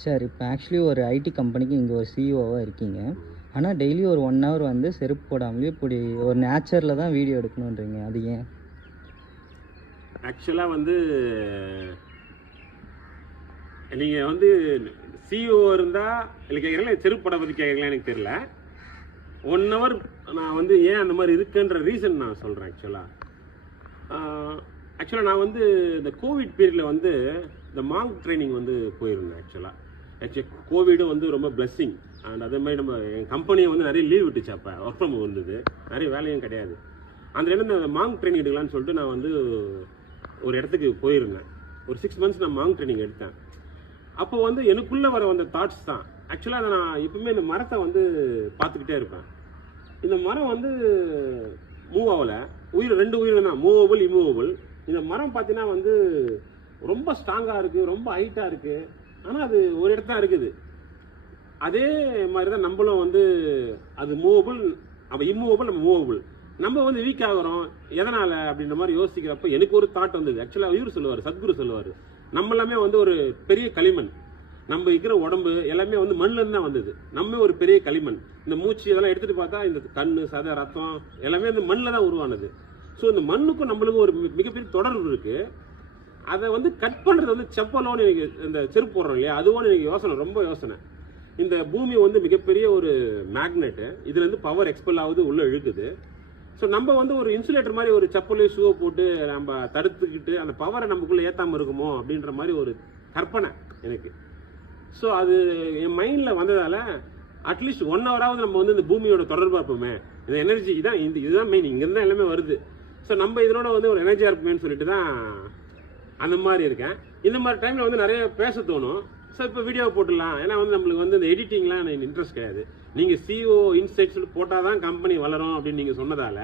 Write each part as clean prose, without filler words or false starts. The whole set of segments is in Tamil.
சார் இப்போ ஆக்சுவலி ஒரு ஐடி கம்பெனிக்கு இங்கே ஒரு சிஇஓவாக இருக்கீங்க. ஆனால் டெய்லி ஒரு 1 ஹவர் வந்து செருப்பு போடாமலே இப்படி ஒரு நேச்சரில் தான் வீடியோ எடுக்கணுன்றீங்க, அது ஏன்? ஆக்சுவலாக வந்து நீங்கள் வந்து சிஇஓ இருந்தால் இல்லை கேட்குறீங்களா, செருப்பு போட பற்றி கேட்குறீங்களா எனக்கு தெரியல. 1 ஹவர் நான் வந்து ஏன் அந்த மாதிரி இருக்குன்ற ரீசன் நான் சொல்கிறேன். ஆக்சுவலாக நான் வந்து இந்த கோவிட் பீரியடில் வந்து இந்த மாங்க் ட்ரைனிங் வந்து போயிருந்தேன். ஆக்சுவலி கோவிடும் வந்து ரொம்ப பிளெஸ்ஸிங். அண்ட் அதே மாதிரி நம்ம என் கம்பெனியை வந்து நிறைய லீவ் விட்டுச்சு. அப்போ ஒர்க் ஃப்ரம் ஹோம் இருந்தது, நிறைய வேலையும் கிடையாது. அந்த இடம் இந்த மாங்க் ட்ரைனிங் எடுக்கலான்னு சொல்லிட்டு நான் வந்து ஒரு இடத்துக்கு போயிருந்தேன். ஒரு 6 months நான் மாங்க் ட்ரைனிங் எடுத்தேன். அப்போ வந்து எனக்குள்ளே வர வந்த தாட்ஸ் தான். ஆக்சுவலாக அதை நான் எப்பவுமே இந்த மரத்தை வந்து பார்த்துக்கிட்டே இருப்பேன். இந்த மரம் வந்து மூவ் ஆகலை. 2 உயிரினம் தான், மூவபிள் இம்மூவபிள். இந்த மரம் பார்த்தீங்கன்னா வந்து ரொம்ப ஸ்ட்ராங்காக இருக்குது, ரொம்ப ஹைட்டாக இருக்குது. ஆனால் அது ஒரு இடத்துல இருக்குது. அதே மாதிரி தான் நம்மளும் வந்து அது மூவபிள், அப்போ இம்மூவபிள், நம்ம மூவபிள். நம்ம வந்து வீக் ஆகிறோம் எதனால் அப்படின்ற மாதிரி யோசிக்கிறப்ப எனக்கு ஒரு தாட் வந்தது. ஆக்சுவலாக இவர் சொல்லுவார், சத்குரு சொல்லுவார், நம்ம எல்லாமே வந்து ஒரு பெரிய களிமண். நம்ம இருக்கிற உடம்பு எல்லாமே வந்து மண்ணிலேருந்து தான் வந்தது. நம்ம ஒரு பெரிய களிமண். இந்த மூச்சு இதெல்லாம் எடுத்துகிட்டு பார்த்தா இந்த கண், சதை, ரத்தம் எல்லாமே இந்த மண்ணில் தான் உருவானது. ஸோ இந்த மண்ணுக்கும் நம்மளுக்கும் ஒரு மிகப்பெரிய தொடர்பு இருக்குது. அதை வந்து கட் பண்ணுறது வந்து செப்பலோன்னு எனக்கு இந்த செருப்பு போடுறோம் இல்லையா, அதுவோன்னு எனக்கு ரொம்ப யோசனை. இந்த பூமி வந்து மிகப்பெரிய ஒரு மேக்னெட்டு. இதுலேருந்து பவர் எக்ஸ்பெல் ஆகுது, உள்ளே இழுக்குது. ஸோ நம்ம வந்து ஒரு இன்சுலேட்டர் மாதிரி ஒரு செப்பலையும் ஷூவை போட்டு நம்ம தடுத்துக்கிட்டு அந்த பவரை நமக்குள்ளே ஏற்றாமல் இருக்குமோ அப்படின்ற மாதிரி ஒரு கற்பனை எனக்கு. ஸோ அது என் மைண்டில் வந்ததால் அட்லீஸ்ட் 1 ஹவராவது நம்ம வந்து இந்த பூமியோட தொடர்பாக இருப்போமே, இந்த எனர்ஜி இதான், இதுதான் மெயின், இங்கேருந்து தான் எல்லாமே வருது. ஸோ நம்ம இதனோட வந்து ஒரு எனர்ஜியாக இருப்போமேன்னு சொல்லிட்டு தான் அந்த மாதிரி இருக்கேன். இந்த மாதிரி டைமில் வந்து நிறைய பேச தோணும். ஸோ இப்போ வீடியோ போட்டுடலாம். ஏன்னா வந்து நம்மளுக்கு வந்து இந்த எடிட்டிங்லாம் எனக்கு இன்ட்ரெஸ்ட் கிடையாது. நீங்கள் சிஓ இன்சைட்ஸ் போட்டால் தான் கம்பெனி வளரும் அப்படின்னு நீங்கள் சொன்னதால்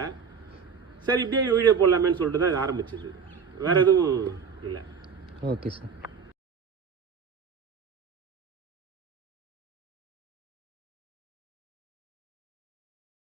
சரி இப்படியே வீடியோ போடலாமேன்னு சொல்லிட்டு தான் இது ஆரம்பிச்சிது. வேறு எதுவும் இல்லை. Okay sir.